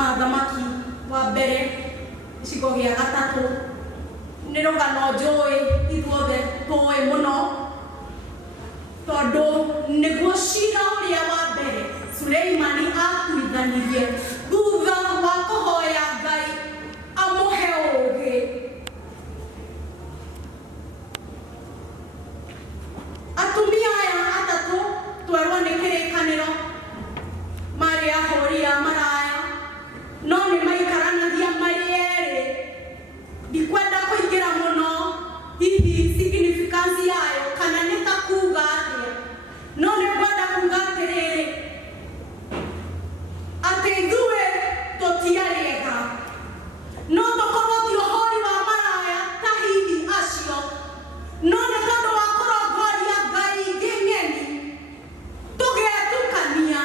mathamaki wa mbere icigo gia gatatu ni rugano njui ithuothe tui muno tondu niguo cira uria wa mbere Suleimani atuithanirie thutha wa kuhoya Ngai amuhe ugi. Atumia aya atatu twerwo ni kirikaniro mari ahuri a maraya no ni maikaranagia mari eri. Ndikwenda kuingira muno hihi significance yayo kana nita kuga atia no ni kwenda kuga atiriri ati ithuĩ tũtiarĩega no tũkorwo ti ũhori wa maraya ta hihi acio no nĩ tondũ wa kũrongoria Ngai ingĩ ng'eni tũgetukania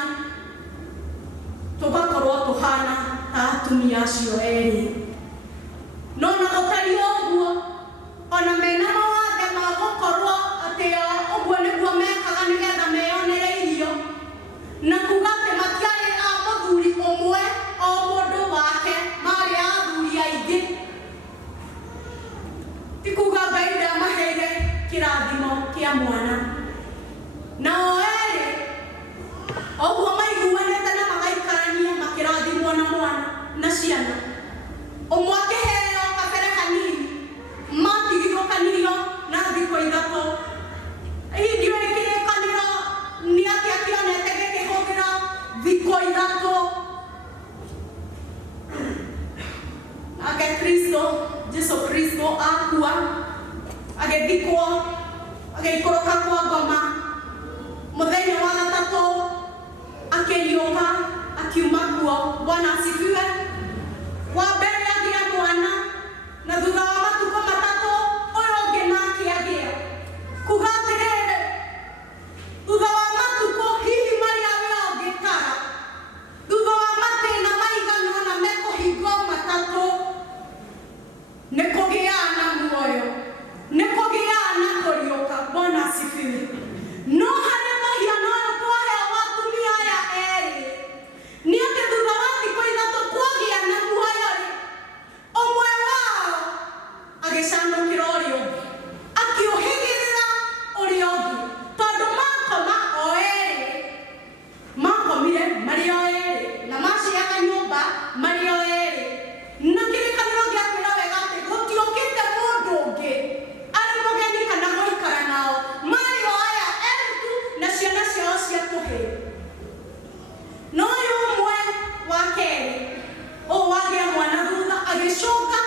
tũgakorwo tũhana ta atumia acio erĩ. No na gũtariĩ ũguo ona mena mawathe ma gũkorwo atĩ ũguo nĩguo mekaga nĩgetha meyonere irio na kuga atĩ matiarĩ a mũthuri ũmwe o mũndũ wake marĩ athuri aingĩ. Ti kuga Ngai ndamaheire kĩrathimo kĩa mwana na o erĩ ũguo maiguanĩte na magaikarania makĩrathimwo na mwana na ciana. Ũmwe akĩheo kabere hanini matigithũkanirio na thikũ ithatũ. Hihi ndiũĩ kĩrĩkanĩro nĩ atĩa kĩonete gĩkĩhũthĩra thikũ ithatũ. Nake Jesu Kristo akua agĩthikwo agĩikũrũka kwa ngoma mũthenya wa gatatũ akĩriũka akiuma kuo. Bwana asifiwe. Wa mbere agĩa mwana na thutha wa matukũ matatũ ũyũ ũngĩ nake agĩa. Kuga atĩrĩrĩ thutha wa matukũ hihi marĩa we ũngĩtara thutha wa matĩna maigana ũna mekũhingwo matatũ nĩ kũgĩaga na muoyo nĩ kũgĩaga na kũriũka. Bwana asifiwe. No harĩ mũhiano ũyũ twaheo wa atumia aya erĩ nĩ atĩ thutha wa thikũ ithatũ kwagĩa na muoyo rĩ ũmwe wao agĩcanũkĩra ũrĩa ũngĩ akĩũhĩgĩrĩra ũrĩa ũngĩ tondũ makoma o erĩ makomire marĩ o erĩ na maciaga nyũmba marĩ o erĩ. Na kĩrĩkanĩro gĩakwĩra wega atĩ gũtiũkĩte mũndũ ũngĩ arĩ mũgeni kana gũikara nao marĩ o aya erĩ tu na ciana ciao cia tũhĩĩ. No ũyũ ũmwe wa kerĩ ũũ wagĩa mwana thutha agĩcũka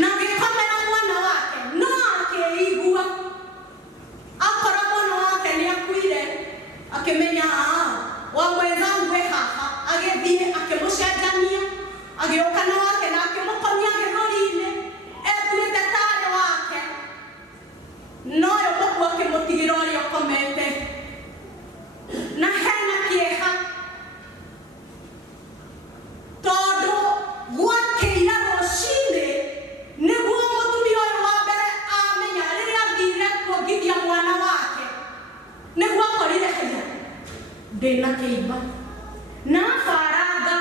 na agĩkomera mwana wake no akĩigua akora mwana wake nĩ akuire akĩmenya wa mwenzangu e haha agĩthiĩ akĩmũcenjania agĩũka na wake na akĩmũkomia gĩthũri-inĩ etuĩte tarĩ wake no ũyũ mũkũ akĩmũtigĩra ũrĩa ũkomete na hena kĩeha tondũ gwakĩira rũcinĩ nĩguo mũtumia ũyũ wa mbere amenya rĩrĩa athire kuongithia mwana wake nĩguo akorire haiya ndĩna kĩimba na faranga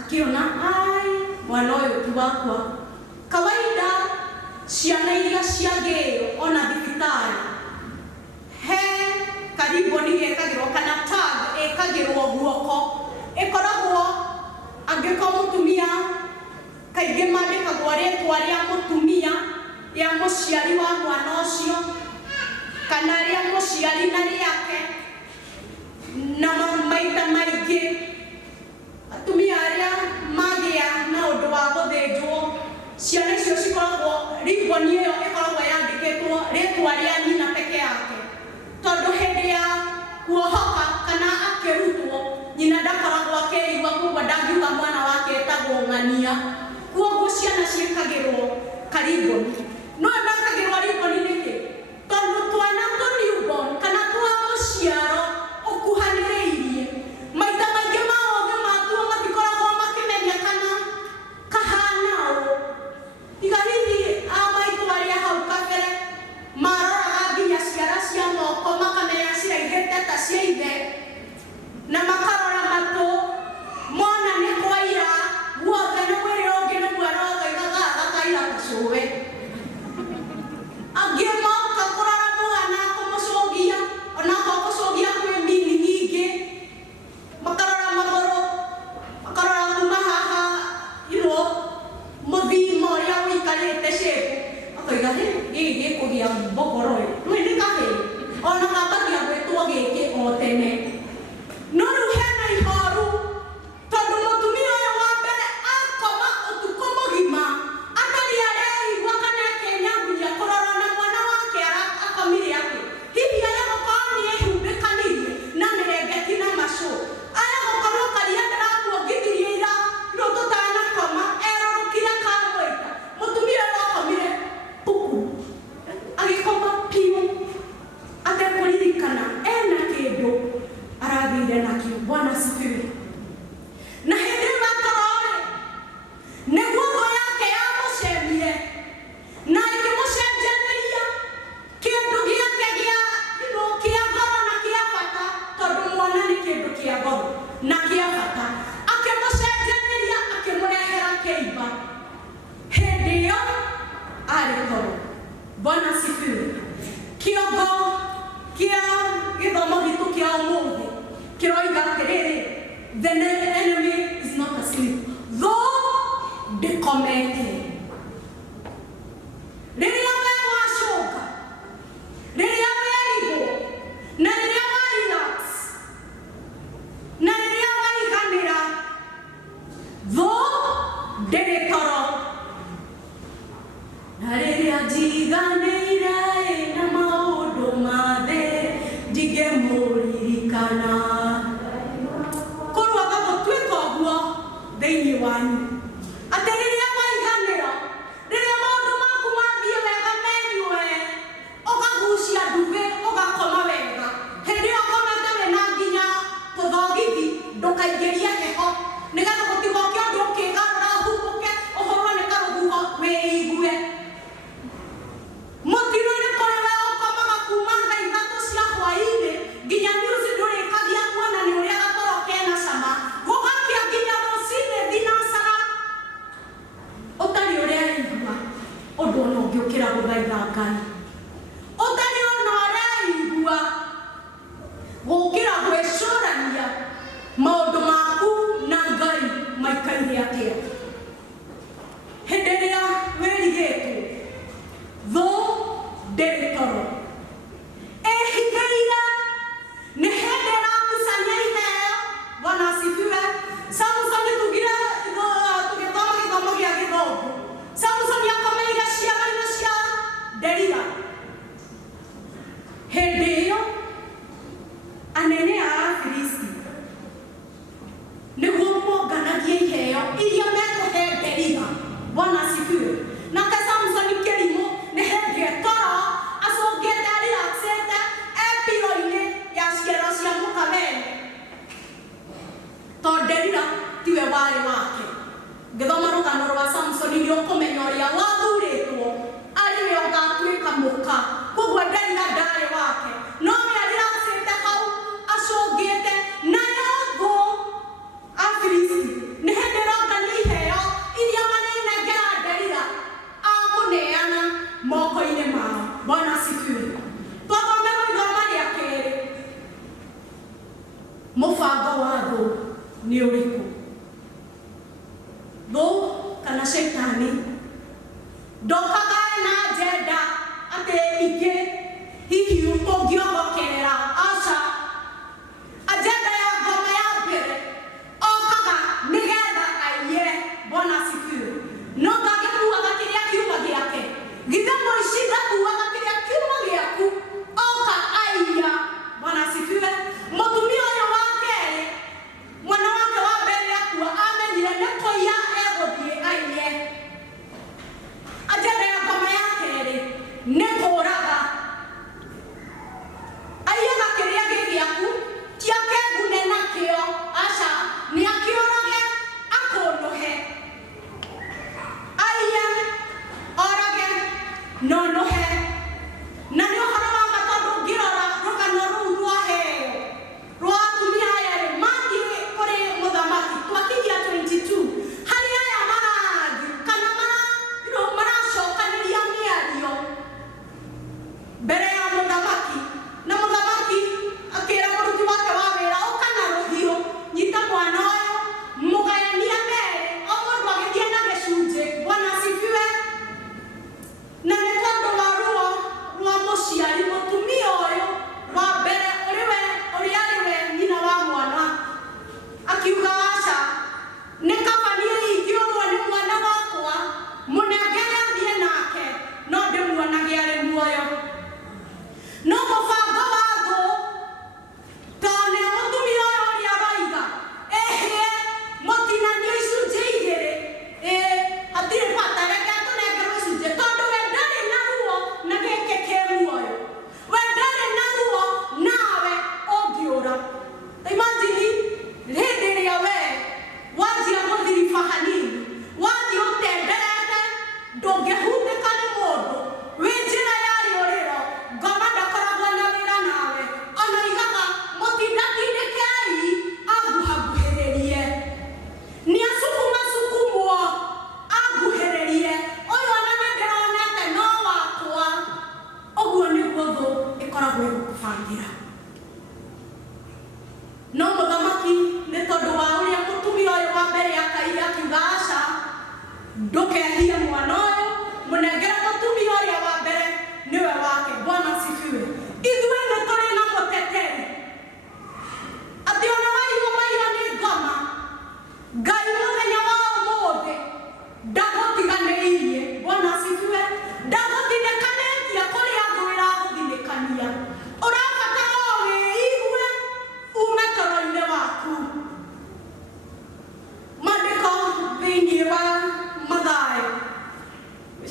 akiona mwana ũyũ ti wakwa. Kawaida ciana iria ciagĩrwo ona thibitarĩ he kariboni gekagĩrwo kana tag ĩkagĩrwo guoko ĩkoragwo angĩkorwo mũtumia kaingĩ mandĩkagwo rĩtwa rĩa mũtumia rĩa mũciari wa mwana ũcio kana rĩa mũciari na rĩake. Na maita maingĩ atumia arĩa magĩa na ũndũ wa gũthĩnjwo ciana icio cikoragwo riboni ĩyo ĩkoragwo yandĩkĩtwo rĩtwa rĩa nyina peke yake tondũ hĩndĩ ya kuohoka kana akĩrutwo nyina ndakoragwo akĩigua koguo ndangiuga mwana wake etagwo ng'ania koguo ciana ciĩkagĩrwo kariboni. No ndakagĩrwo riboni nĩkĩ tondũ twana tũ newborn kana twa mũciaro ũkuhanĩrĩirie maita maingĩ maothe matuo matikoragwo makĩmenyekana kahana ũũ tiga hihi amaitũ arĩa hau kabere maroraga nginya ciara cia moko makamenya ciraigĩte ta cia ithe na makarora matũ mona nĩ kwa ira gikugia mbokoro ni kahe ona kabagia gwetwo giki o tene no riu hena ihoru tondu mutumia uyu wa mbere akoma utuko mugima atari areigua kana kenyaguria kurora na mwana wake akomire ati hihi aya gukoni ehumbikanirie na mirengeti na macu aya gukorwo karia ndiramuongithirie ira no tutana koma erorukire kamwita mutumia akomire puku agikoma piu atekuririkana ena kindu arathire nakio. Bwana sifiwe. Na hindi matorore niguo ngo yake yamucemire na ikimucenjaniria kindu giake kia goro na kia bata tondu mwana ni kindu kia goro na kia bata akimucenjaniria akimurehera kĩimba hindi iyo arĩ toro. Bwana sifiwe. Kiongo kia githomo gitu kia umuthi kiroiga atiriri, the enemy is not asleep though ndikomete. Riria we wacoka, riria werigwo na riria warelax na riria waiganira though ndiri toro na riria njiganĩire na maũndũ mathe ndingemuririkana. Korwaga gũtuĩka ũguo thĩinĩ wanyu atĩ rĩrĩa waiganĩra, rĩrĩa maũndũ maku mathiĩ wega menyue ũkagucia nduthi ũgakoma wega, hĩndĩ ĩyo ũkomete wĩna nginya tũthogithi ndũkaingĩrie heho nĩgetha gũtigoke ũndũ ũkĩgarũra ũhumbũke ũhũrwo nĩ karũhuho wĩigue. Mutino ni kore we ukomaga kuma thaa ithatũ cia hwaĩ-inĩ nginya news ndũrĩkagia kuona nĩ ũrĩa gatoro kena cama gũgakia nginya rũcinĩ thinacara ũtarĩ ũreigua ũndũ ona ũngĩũkĩra gũthaitha Ngai, ũtarĩ ona ũreigua gũkĩra gwĩcũrania maũndũ maku na Ngai maikaire atĩa. Hĩndĩ ĩrĩa wĩrigĩtwo though ndĩrĩ toro ehithĩire nĩ hĩndĩ ĩrakucania iheo. Bwana asifiwe. Samson tugire tũgĩthoma gĩthomo gĩa gĩthũngũ, Samson akomeire ciara-inĩ cia Delila. Hĩndĩ ĩyo anene a Afilisti nĩguo monganagia iheo iria mekũhe Delila. Bwana asifiwe. Nake Samson kĩrimũ nĩ hĩndĩ toro acũngĩte relaxĩte epiro-inĩ ya ciero cia mũkamene tondũ Delila tiwe warĩ wake. Ngĩthoma rũgano rwa Samson nĩ ũkũmenya ũrĩa wathurĩtwo arĩwe ũgatuĩka mũka, koguo Delila ndarĩ wake no we relaxĩte hau acũngĩte nayo thũ Afilisti nĩ hĩndĩ ĩrongania iheo iria manenengera Delila amũneana moko-inĩ mao. Bwana asifiwe. Twathomera ithoma rĩa kerĩ, mũbango wa thũ nĩ ũrĩkũ? Thũ kana shaitani ndokaga na agenda atĩ ingĩ hihi ũngĩogokerera. Aca, agenda ya ngoma ya mbere okaga nĩgetha aiye. Bwana asifiwe. No ngagĩkuaga kĩrĩa kiuma gĩake, githĩ mũici ndakuaga kĩrĩa kiuma gĩaku oka aiya. Bwana asifiwe. Mũtumia ũyũ wa kerĩ, mwana wake wa mbere akua amenyire nĩ kũiya egũthiĩ aiye. Agenda ya ngoma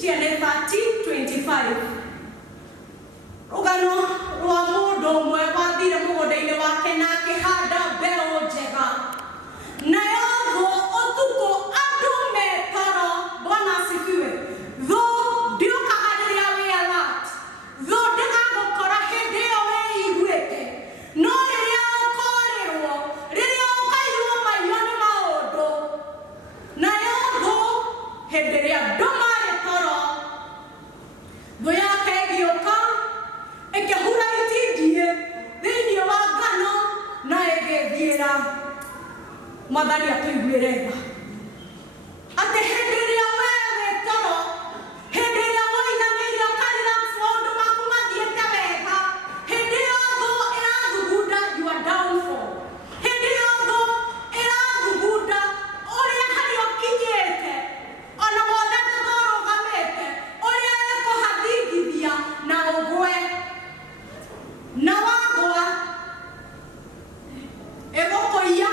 tiene 30:25. Rugano rwa mundu umwe wathire mugunda-ini wake na akihanda mbeu njega. Nayo thũ ũtukũ andũ metoro. Bwana asifiwe. Thũ ndiũkaga rĩrĩa wĩ alert. Thũ ndĩgagũkora hĩndĩ ĩyo wĩiguĩte. No rĩrĩa ũkorĩrwo, rĩrĩa ũkaiywo maiyũ nĩ maũndũ. Nayo thũ hĩndĩ ĩrĩa andũ marĩ toro, thũ yake ĩgĩũka ĩkĩhura itindiĩ thĩinĩ wa ngano na ĩgĩthiĩra. Mwathani atũiguĩre tha. Atĩ hĩndĩ ĩrĩa wee wĩ toro, hĩndĩ ĩrĩa woiganĩire ũkarelax maũndũ maku mathiĩte wega, hĩndĩ ĩyo thũ ĩrathugunda your downfall. Hĩndĩ ĩyo thũ ĩrathugunda ũrĩa harĩa ũkinyĩte, ona wothe ndũrũgamĩte, ũrĩa ĩkũhathingithia na ũgwe. Na wagwa ĩgũkũiya,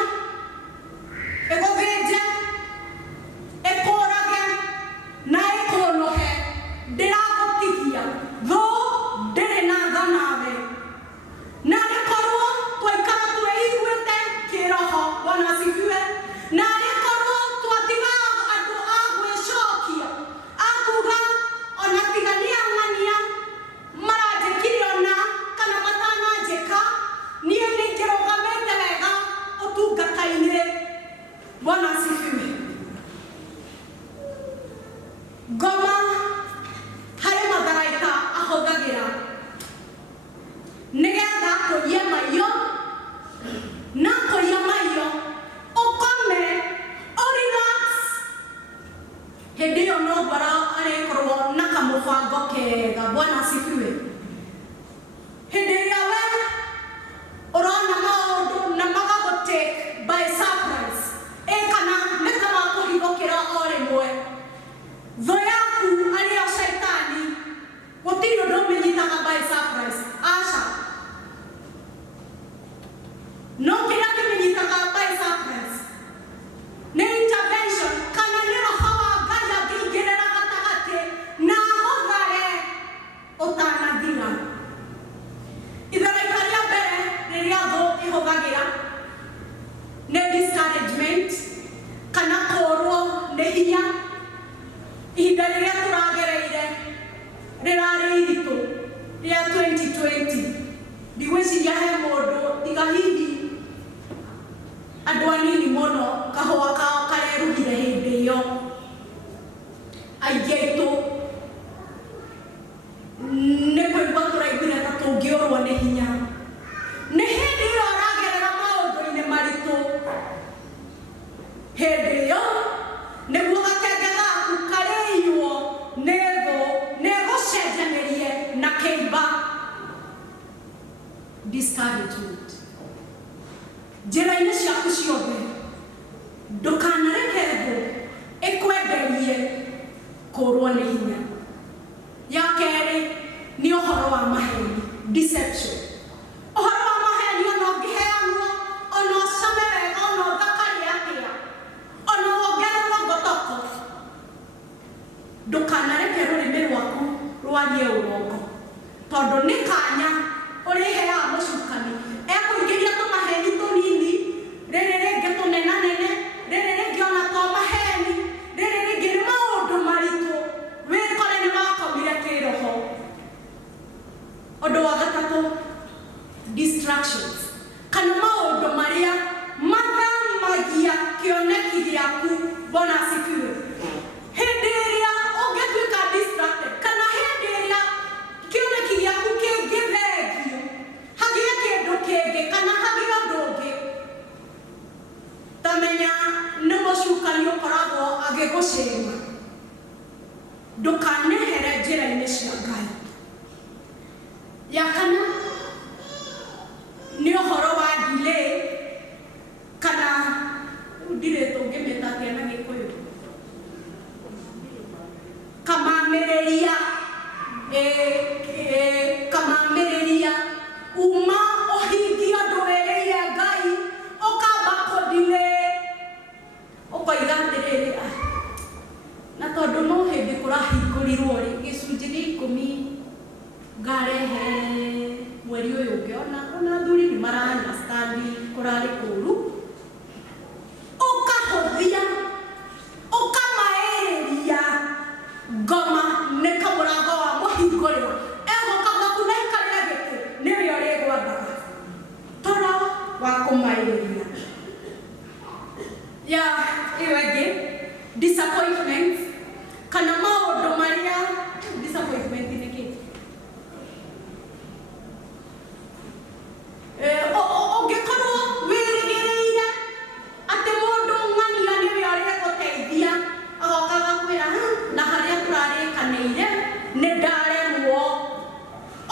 ĩgũthĩnje, ĩkũrage na ĩkũnũhe. Ndĩragũtigia. Thũ ndĩrĩ na tha nawe. Na nĩkorwo twaikara twĩiguĩte kĩroho. Bwana asifiwe. Na nĩkorwo twatiga andũ a gwĩcokia, a kuga ona tiga nĩ ang'ania maranjĩkire ona kana matananjĩka, niĩ nĩngĩrũgamĩte wega ũtungata-inĩ. Bwana asifiwe. Ngoma harĩ matharaita ahũthagĩra nĩgetha kũiya maiyũ, na kũiya maiyũ ũkome ũrelax. Hĩndĩ ĩyo noguo arĩkorwo na kamũbango kega. Bwana asifiwe. Hĩndĩ ĩrĩa we ũrona maũndũ na magagũ-take by surprise, kana nĩ ta makũhithũkĩra o rĩmwe, thũ yaku arĩo Shaitani gũtirĩ ũndũ ũmenyitaga by surprise. Aca. No kĩrĩa kĩmenyitaga by surprise nĩ intervention, kana nĩ roho wa Ngai angĩingĩrĩra gatagatĩ na agũthare ũtanathira. Itharaita rĩa mbere rĩrĩa thũ ĩhũthagĩra nĩ discouragement, kana kũrwo nĩ hinya. Ihinda rĩrĩa tũragereire rĩrarĩ iritũ rĩa 2020. Ndigwĩciria he mũndũ tiga hihi andũ anini mũno kahũa kao kareruhire hĩndĩ ĩyo. Aingĩ aitũ nĩ kũigua tũraiguire ta tũngĩũrwo nĩ hinya. Nĩ hĩndĩ ĩyo ũragerera maũndũ-inĩ maritũ. Hĩndĩ ĩyo nĩguo gakenge gaku karĩiywo nĩ thũ na ĩgũcenjanĩrie na kĩimba. Discouragement. Njĩra-inĩ ciaku ciothe ndũkanareke thũ ĩkwenderie kũrwo nĩ hinya. Ya kerĩ nĩ ũhoro wa maheni. Deception. Ũhoro wa maheni ona ũngĩheanwo, ona ũcame wega, ona ũthakare atĩa, ona wongererwo ngotoko, ndũkanareke rũrĩmĩ rwaku rwarie ũrongo, tondũ nĩ kanya ũrĩheaga mũcukani. Ekũingĩria tũmaheni tũnini, rĩrĩ rĩngĩ tũnenanene, rĩrĩ rĩngĩ ona to maheni, rĩrĩ rĩngĩ nĩ maũndũ maritũ, wĩkore nĩ wakomire kĩroho. Ũndũ wa gatatũ, distractions, kana maũndũ marĩa mathamagia kĩoneki gĩaku. Bwana asifiwe. Hĩndĩ ĩrĩa ũngĩtuĩka distracted, kana hĩndĩ ĩrĩa kĩoneki gĩaku kĩngĩthengio, hagĩe kĩndũ kĩngĩ kana hagĩe ũndũ ũngĩ, tamenya nĩ mũcukani ũkoragwo agĩgũcĩma. Ndũkanehere njĩra-inĩ cia Ngai. Ya kana nĩ ũhoro wa delay, kana delay tũngĩmĩta atĩa na Gĩkũyũ? Kamamĩrĩria. Kamamĩrĩria. Uma ũhingie ũndũ wĩrĩire Ngai, ũkamba kũ-delay. Ũkoiga atĩrĩrĩ, na tondũ tondu no hindi kurahingũrirwo ri gĩcunjĩ gĩa 10 ngarehe mweri ũyũ ũngĩ ona thuri nĩ mara-understand kũrarĩ kũru, ũkahũthia ũkamaĩrĩria ngoma nĩ kamũrango wa mũhingũrĩro egũka gwaku na ikarĩra gĩtĩ nĩrĩo rĩgwathaga toro wa kũmaĩrĩria. Ya ĩyo ĩngĩ disappointment kana maũndũ marĩa disappointment nĩ kĩ? Ũngĩkorwo wĩrĩgĩrĩire atĩ mũndũ ng'ania nĩwe ũrĩgũteithia agoka agakwĩra na harĩa tũrarĩkanĩire nĩ ndaremwo,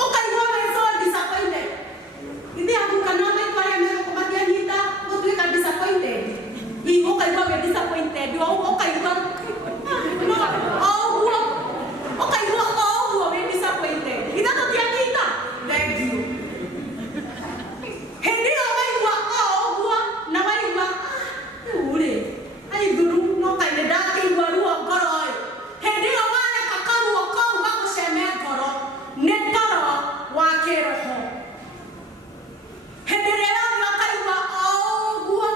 ũkaigua wĩ so disappointed. Ithe aku kana maitũ arĩa megũkũ matianyita gũtuĩka disappointed, ũkaigua wĩ disappointed, ũkaigua ũguo wĩ disappointed. Ithe tũtianyita thank you. Hindi ĩyo waigua ũguo na waigua rĩu-rĩ aithuru no kaĩ nĩ ndakĩigua ruo ngoro-ĩ, hindi ĩyo wareka karuo kau gagũceme ngoro nĩ toro wa kĩroho. Hindi ĩrĩa yothe ũkaigua ũguo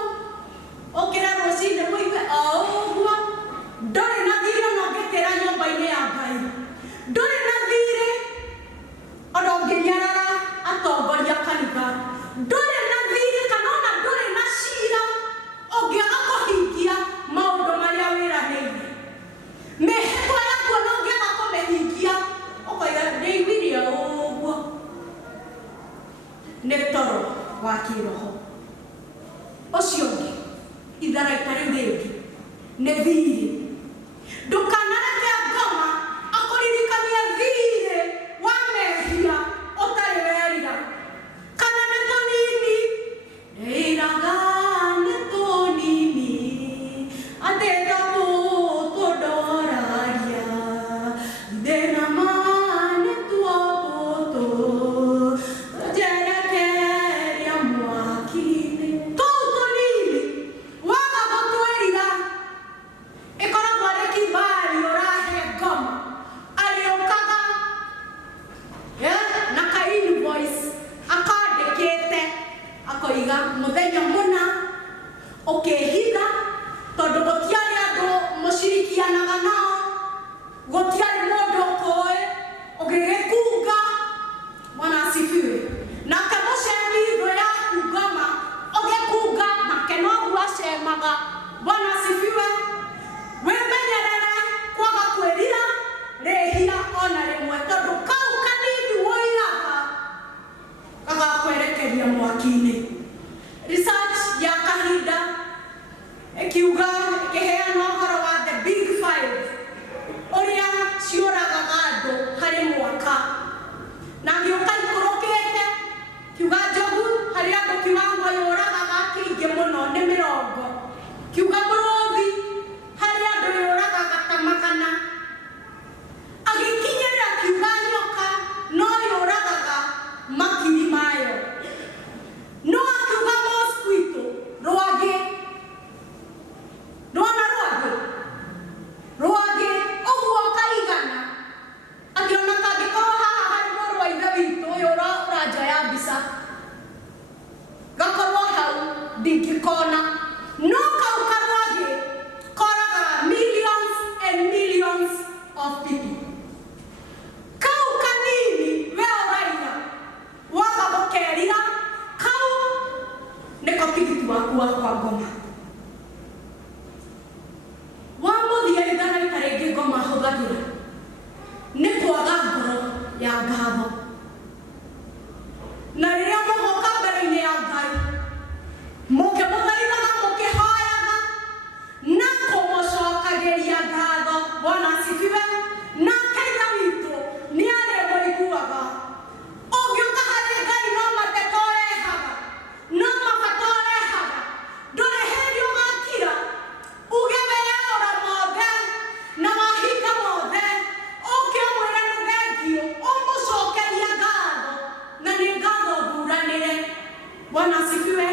ũkĩra rũcinĩ mũigue ũguo ndũrĩ na thirĩ ona ũngĩkĩra nyũmba-inĩ ya Ngai, ndũrĩ na thirĩ ona ũngĩnyarara atongoria kanitha, ndũrĩ na thirĩ kana ona ndũrĩ na cira ũngĩaga kũhingia maũndũ marĩa wĩranĩire. Mĩhĩtwa yaku ona ũngĩaga kũmĩhingia ũkoiga ndĩaiguire ũguo, nĩ toro wa kĩroho. Ũcio ũngĩ itharaita rĩu rĩngĩ nĩ thirĩ. Ndũkanareke ngoma akũririkanie thirĩ wa mehia ũtarĩ werira, kana nĩ tũnini ndĩraga nĩ tũnini atĩ tũtũ ndoraria thĩna ma nĩ tuo tũtũ njerekeria mwaki-inĩ. Tũu tũnini waga gũtwĩrira ĩkoragwo arĩ kibali ũrahe ngoma arĩũkaga na ka invoice akandĩkĩte akoiga mũthenya mũna ũkĩhitha tondũ gũtiarĩ andũ mũcirikianaga nao, gũtiarĩ mũndũ ũkũĩ ũgĩgĩkunga. Bwana asifiwe. Nake mũcemi thũ yaku ngoma ũgĩkunga nake noguo acemaga. Bwana asifiwe. Wĩmenyerere kwaga kwĩrira rĩhia ona rĩmwe tondũ kau kanini woiraga gagakwerekeria mwaki-inĩ. Research ya kahinda ĩkiuga ĩkĩheana ũhoro wa the big five ũrĩa ciũragaga andũ harĩ mwaka, na gĩũka ikũrũkĩte kiuga njogu harĩ andũ kiwango yũragaga kĩingĩ mũno nĩ 40, kiuga mũrũthi harĩ andũ yũragaga ta 100, agĩkinyĩrĩra kiuga nyoka no yũragaga makiri mayo, no akiuga mosquito rwagĩ. Rwona rwagĩ ũguo kaigana atĩ ona kangĩkorwo haha harĩ mũrũ wa ithe witũ ũyũ ũranjoya mbica gakorwo hau ndingĩkona, no kau karwagĩ koraga millions and millions of people. Kau kanini we ũraiga waga gũkerira, kau nĩko tigiti waku wa kwa ngoma. Wamũthia itharaita rĩngĩ ngoma hũthagĩra nĩ kwaga ngoro ya ngatho, na rĩrĩa mũgoka mbere-inĩ ya Ngai mũkĩmũthaithaga mũkĩhoyaga na kũmũcokagĩria ngatho. Bwana asifiwe. Nake ithe witũ nĩ arĩmũiguaga. Ũngĩũka harĩ Ngai no mateta ũrehaga, no mabata ũrehaga, ndũrĩ hĩndĩ ũgakira uge weyaũra mothe na mahinda mothe ũkĩmwĩra nĩ thengiũ ũmũcokeria ngatho na nĩ ngatho thuranĩre. Bwana asifiwe.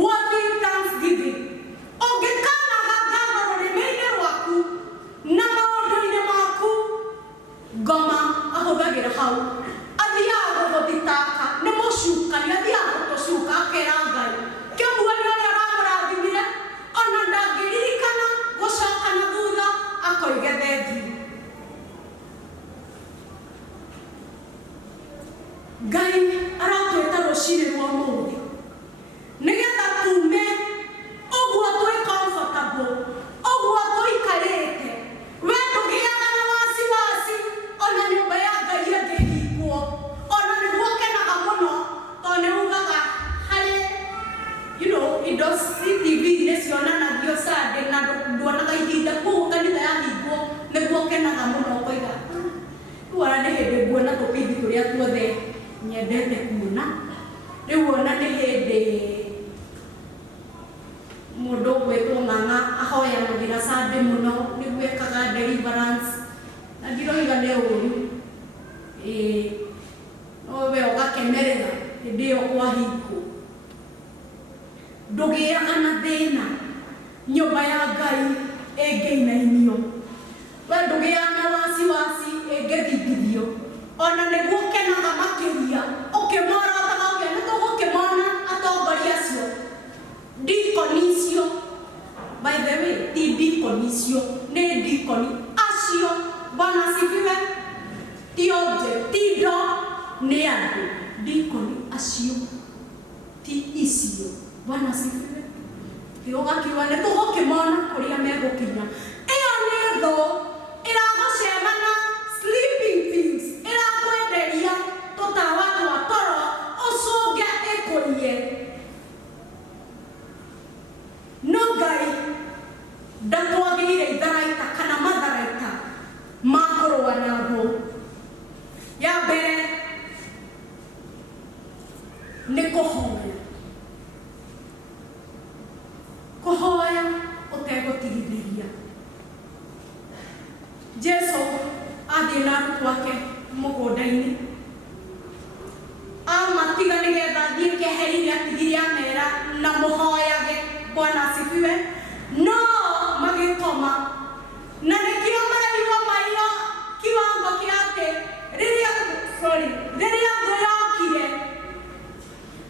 Worthy thanksgiving. Ũngĩkanaga ngatho rũrĩmĩ-inĩ rwaku na maũndũ Ngai aratweta rucini rwa muthi nigetha tume oguo twi comfortable oguo tuikarite we ndugiaga na wasiwasi ona nyumba ya Ngai angihingwo ona niguo kenaga muno tondu niugaga hari indo CTV nicionanagio Sunday na nduonaga ihinda kuu kanitha yahingwo niguo kenaga muno koiga tuara nĩ hĩndĩ nguona tũpindi tũrĩa tuothe nyendete kuona rĩu ona nĩ hĩndĩ mũndũ gwĩtwo Ng'ang'a ahoyanagĩra Sunday mũno nĩguo ekaga deliverance na ndiroiga nĩ ũru no we ũgakenerera hĩndĩ ĩyo kwahingwo ndũgĩaga na thĩna nyũmba ya Ngai ĩngĩinainio we ndũgĩaga na wasiwasi ĩngĩthingithio ona nĩguo kenaga makĩria ũkĩmorataga ũkĩa nĩtũgũkĩmona atongoria acio ndikoni icio by the way ti ndikoni icio nĩ ndikoni acio Bwana asifiwe ti object ti ndo nĩ andũ ndikoni acio ti icio Bwana asifiwe ũgakiuga nĩtũgũkĩmona kũrĩa megũkinya ĩyo nĩ thũ ĩragũcemana sleeping pills irakwenderia tũtawa twa toro ũcũnge ĩkũrie no Ngai ndatwagĩire itharaita kana matharaita ma kũrũa na thũ ya mbere nĩ kũhoya ũtegũtigithĩria Jesu athiĩ na arutwo ake mũgũnda-inĩ amatiga nĩgetha athiĩ keheri-inĩ atigire amera na mũhoyage Bwana asifiwe no magĩkoma na nĩkĩo maraiwa maio kiwango kĩa atĩ rĩrĩa ngũ yokire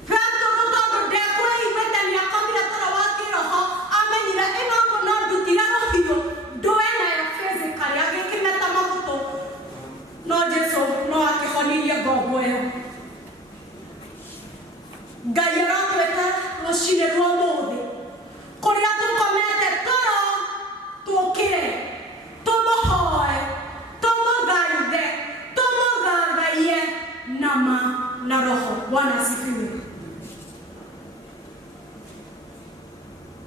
Petro tondũ ndekũiguĩte nĩakomire toro wa kĩroho amenyire ĩno ngũ no ndutire rũhiũ ndũe nayo physically agĩkĩmeta magũtũ no Jesu no akĩhonirie ngombo ĩyo Ngai aratwĩta rũcinĩ rwa ũmũthĩ kũrĩa tũkomete toro tũkĩre tũmũhoe tũmũthaithe tũmũthathaiye na roho Bwana asifiwe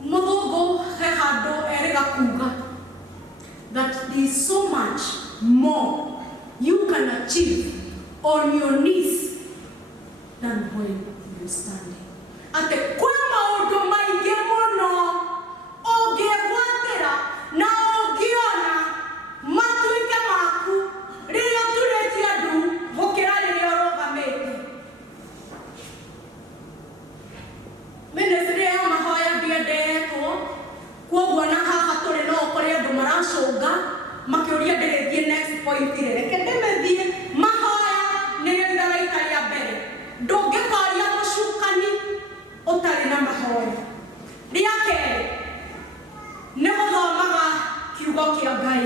mũthũngũ he handũ erĩga kuga that there is so much more you can achieve on your knees than when you stand. Ate kwĩ maũndũ maingĩ mũno ũngĩgwatĩra na ũngĩona matuĩke maku rĩrĩa turĩtie andu gũkĩra rĩrĩa ũrũgamĩte. Ministry ya mahoya ndiendetwo kuoguo na haha tũrĩ no ũkore andũ maracũnga makĩũria ndĩrĩthiĩ next point reke ndĩmĩthiĩ mahoya nĩrĩo itharaita rĩa mbere ndũngĩtoria mũcukani ũtarĩ na mahoya rĩa kerĩ nĩ gũthomaga kiugo kĩa Ngai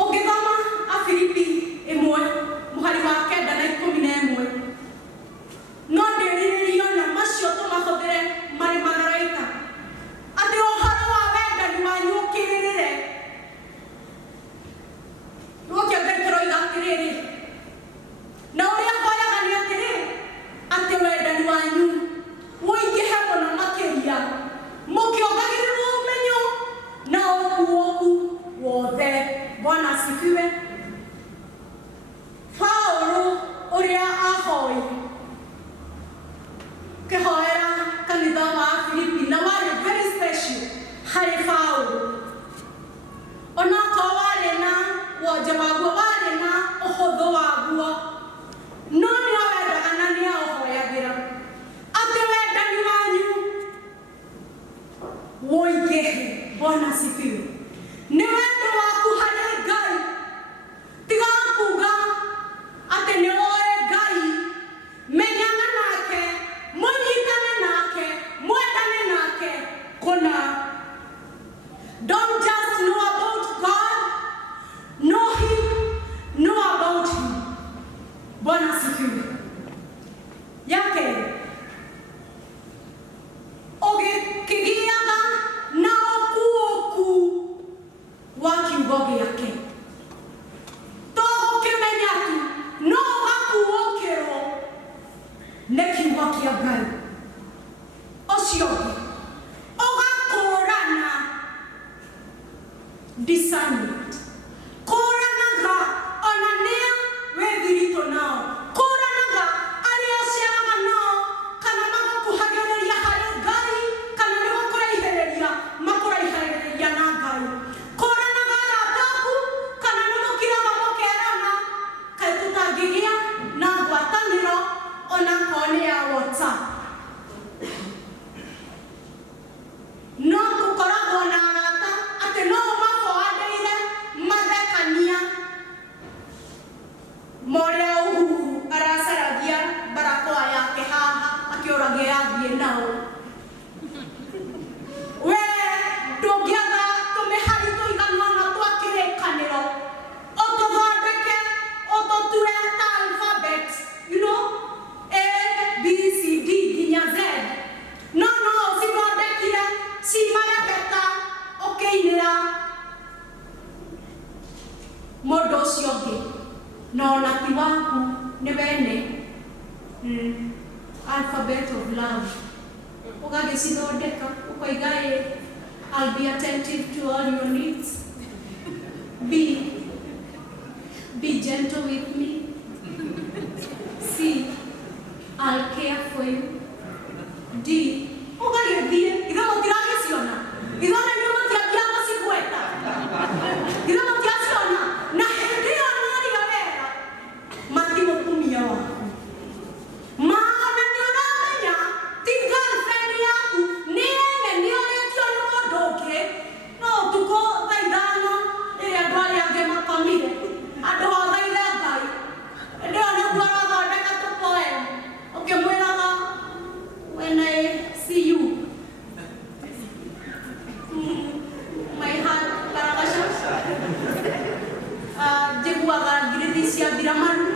ũngĩthoma Afilipi 1:9-11 no ndĩrirĩrio na macio tũmahũthĩre marĩ matharaita atĩ ũhoro wa wendani wanyu ũkĩrĩrĩre Ngai kĩroiga atĩrĩrĩ na ũrĩa hoyaga nĩ atĩrĩ atĩ wendani wanyu ũingĩhe mũno makĩria mũkĩongagĩrĩrwo ũmenyo na ũkuũku wothe Bwana asifiwe Paulo ũrĩa ahoi kĩhoera kanitha wa Afilipi na warĩ very special harĩ Paulo onako warĩ na wonje waguo warĩ na ũhũthũ waguo no nĩawendaga na nĩaũhoyagĩra atĩ wendani wanyu ũingĩhe Bwana asifiwe nĩ wendo waku harĩ Ngai kiugo giake to ukimenya tu no gakuokero ne kiugo kia Ngai ocio ugakurana discernment kuranaga ona nia wethirito nao kuranaga aria uciaraga nao kana magakuhagĩrĩria harĩ Ngai kana nĩgũkũraihereria makũraihereria na Ngai kuranaga arata aku kana nĩmũkiraga mũkerana kaĩ tũtangĩgĩa na ngwatanĩro ona koni ya WhatsApp no gũkoragwo na arata atĩ no ũmaboanĩire mathekania moria Uhuru aracaragia barakoa yake haha akĩũragia athiĩ nao we ndũngĩaga tũmĩhari tũigana ũna twa kĩrĩkanĩro ũtũthondeke ũtũtue ta alphabet you know A B C D nginya Z no ũcithondekire cimarebeta ũkĩinĩra mũndũ ũcio ũngĩ no na ti waku nĩ wene alphabet of love ũgagĩcithondeka ũkoiga I'll be attentive to all your needs. Be gentle with me. C, I'll care for you. D, ũgagĩthiĩ ithe mũtiragĩciona ithe ona inyuĩ mũtiambia gũcigweta ithe mũtiaciona na hĩndĩ ĩyo norio wega mati mũtumia waku maana nĩ ũramenya ti girlfriend yaku nĩ ene nĩ ũrĩtio nĩ mũndũ ũngĩ no ũtukũ thaa ithano rĩrĩa andũ arĩa angĩ makomire andũ othaithe Ngai hĩndĩ ĩyo nĩguo arathondeka tũpoem ũkĩmwĩraga when I see you my heart karagasha njiguaga ngirithi ciambira maru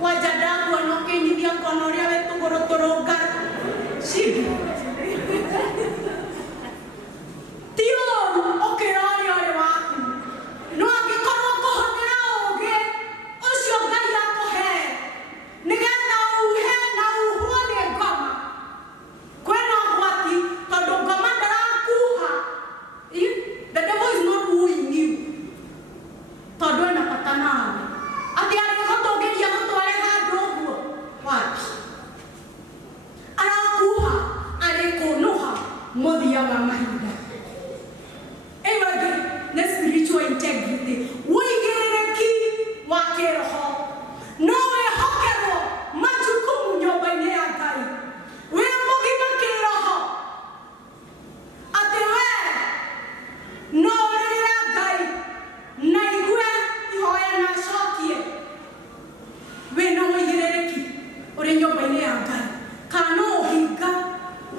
wanja ndakuona ũkĩinithia mkono ũrĩa wĩ tũgũrũ tũrũngaru ti ũru ũkĩra ũrĩa ũrĩ waku no angĩkorwo kũhũthĩra ũũgĩ ũcio Ngai akũhe nĩgetha uhe na uhwo nĩ ngoma kwĩna ũgwati tondũ ngoma ndarakuha the devil is not wooing you tondũ ena bata nawe atĩ arĩgũtũngĩria gũtware handũ ũguo wapi arakuha arĩkũnũha mũthia wa mahinda ĩyo ĩngĩ nĩ spiritual integrity wĩigĩrĩrĩki wa kĩroho no wĩhokerwo majukumu nyũmba-inĩ ya Ngai wĩ mũgima kĩroho atĩ we no ũrĩrĩre Ngai na igue ihoya na acokie wĩna wĩigĩrĩrĩki ũrĩ nyũmba-inĩ ya Ngai kana ũhinga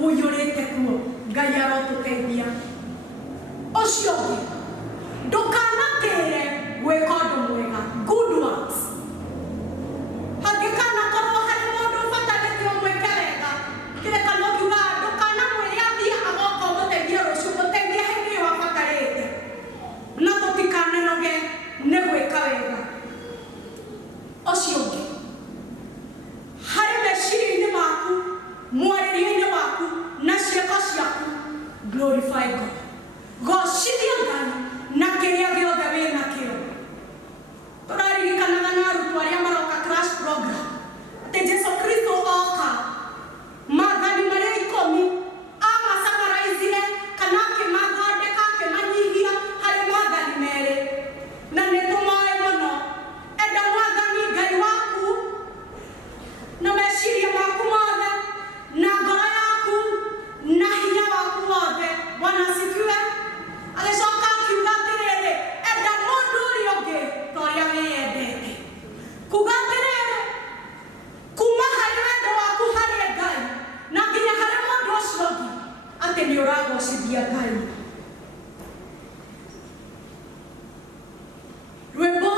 ũiyũrĩte kuo Ngai arotũteithia ũcio ũngĩ ndũkanatĩre gwĩka ũndũ mwega good works hangĩkanakorwo harĩ mũndũ ũbatarĩte ũmwĩke wega kĩrĩkanĩro kiugaga ndũkanamwĩre athiĩ agoka ũmũteithie rũciũ mũteithie hĩndĩ ĩyo abatarĩte no tũtikananoge nĩ gwĩka wega ũcio ũngĩ harĩ meciria-inĩ maku mwarĩrie-inĩ waku na ciĩko ciaku glorify God gocithia Ngai na kĩrĩa gĩothe wĩnakĩo tũraririkanaga na arutwo arĩa maroka crash program atĩ Jesũ Kristo oka maathani marĩa 10 amasamaraizire kana akĩmathondeka akĩmanyihia harĩ maathani merĩ na nĩtũmoĩ mũno enda mwathani Ngai waku na meciria maku mothe na ngoro yaku na hinya waku wothe Bwana asifiwe agĩcoka akiuga atĩrĩrĩ enda mũndũ ũrĩa ũngĩ ta ũrĩa wĩyendete kuga atĩrĩrĩ kuma harĩ wendo waku harĩ Ngai na nginya harĩ mũndũ ũcio ũngĩ atĩ nĩ ũragocithia Ngai rwĩmbo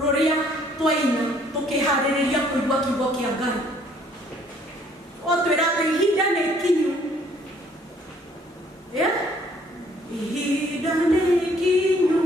rũrĩa twaina tũkĩharĩrĩria kũigua kiugo kĩa Ngai otwĩra atĩ ihinda nĩ ikinyu ihinda nĩ ikinyu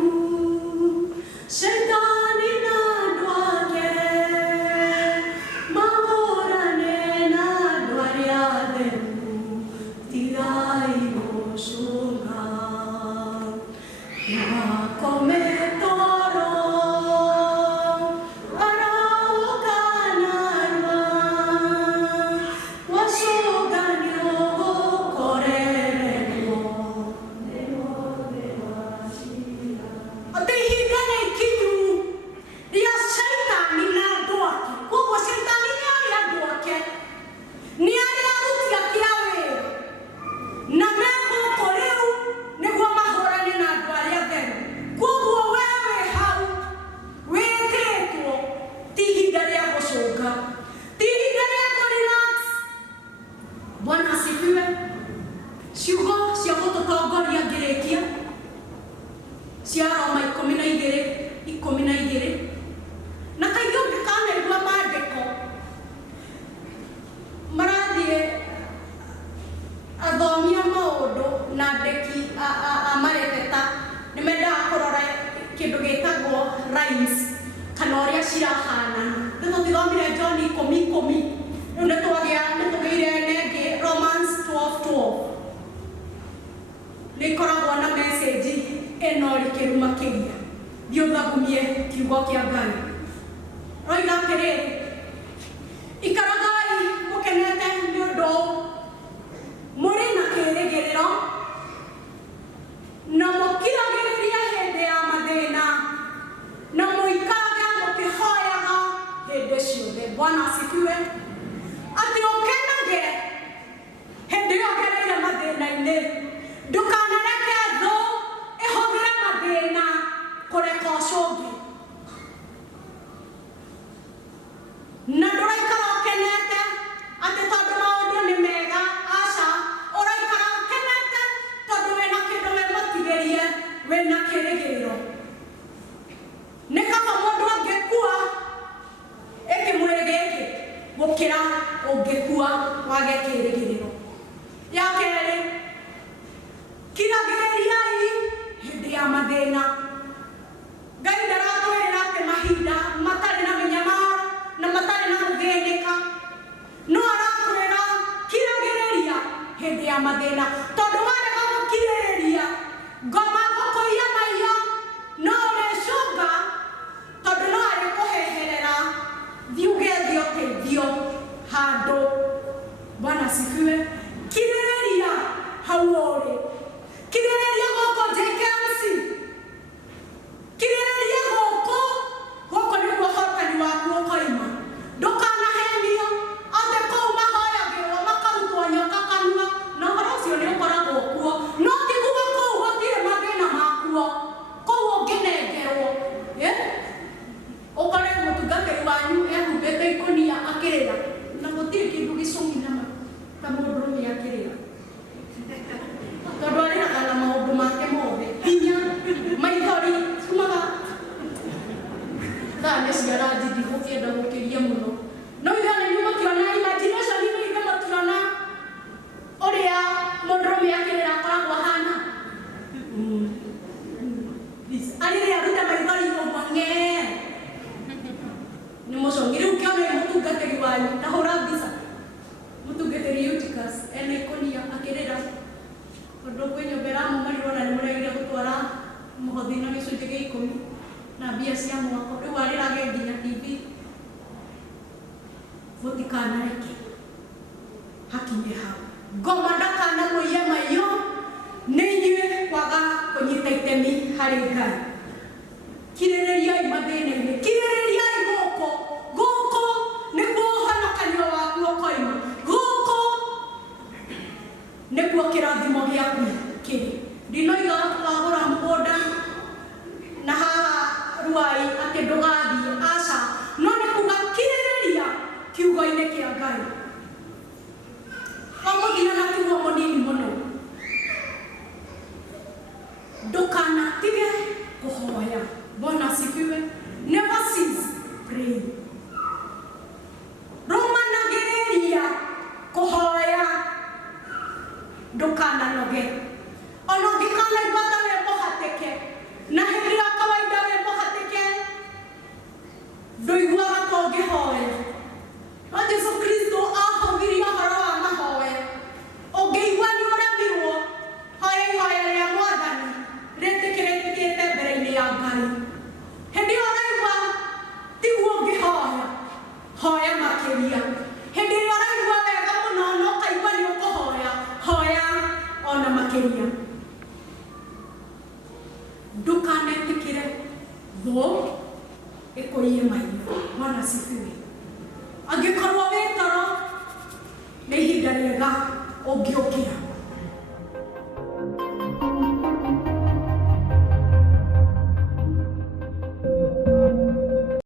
Dokana noge. Ono gikana ibata makiria ndukanetikire tho ikuiye maitho. Bwana asifiwe. Angikorwo wi toro ni ihinda riega ungiukira